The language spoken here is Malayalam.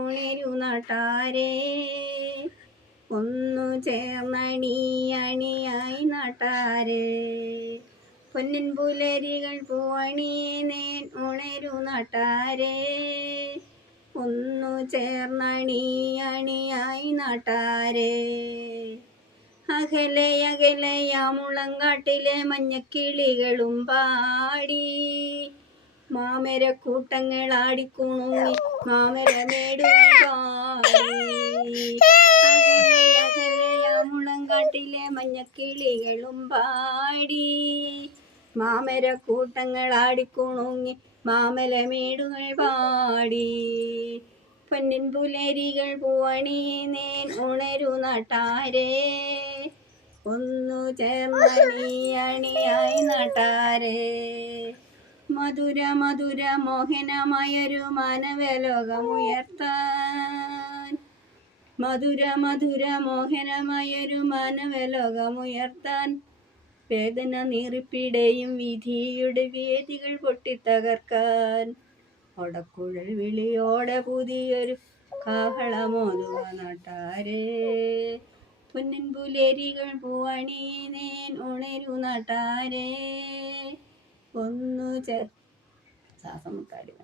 ഉണരു നാട്ടാരേ, ഒന്നു ചേർന്നണി അണിയായി നാട്ടാരേ. പൊന്നിൻ പുലരികൾ പൂവണിയേനേൻ ഉണരു നാട്ടാരേ, ഒന്നു ചേർന്നണി അണിയായി നാട്ടാരേ. അകലെ അകലെയാമുളങ്കാട്ടിലെ മഞ്ഞക്കിളികളും പാടി, മാമരക്കൂട്ടങ്ങൾ ആടിക്കുണുങ്ങി മാമരമേടുകൾ പാടി. അകലെ അകലെയാമുളങ്കാട്ടിലെ മഞ്ഞക്കിളികളും പാടി, മാമരക്കൂട്ടങ്ങൾ ആടിക്കുണുങ്ങി മാമലമേടുകൾ പാടി. പൊന്നിൻ പുലരികൾ പൂവണിയേനേൻ ഉണരു നാട്ടാരേ, ഒന്നു ചേർന്നണി അണിയായി നാട്ടാരേ. മധുര മധുര മോഹനമായൊരു മാനവലോകമുയർത്താൻ, മധുര മധുര മോഹനമായൊരു മാനവലോകമുയർത്താൻ, വേദന നീറിപ്പിടയും വിധിയുടെ വേദികൾ പൊട്ടിത്തകർക്കാൻ, ഒടക്കുഴൽ വിളിയോടെ പുതിയൊരു കാഹളമോതുക നാട്ടാരേ. പൊന്നിൻ പുലരികൾ പൂവണിയേനേൻ ഉണരു നാട്ടാരേ, ഒന്നു ശ്വാസം മുട്ടാടി.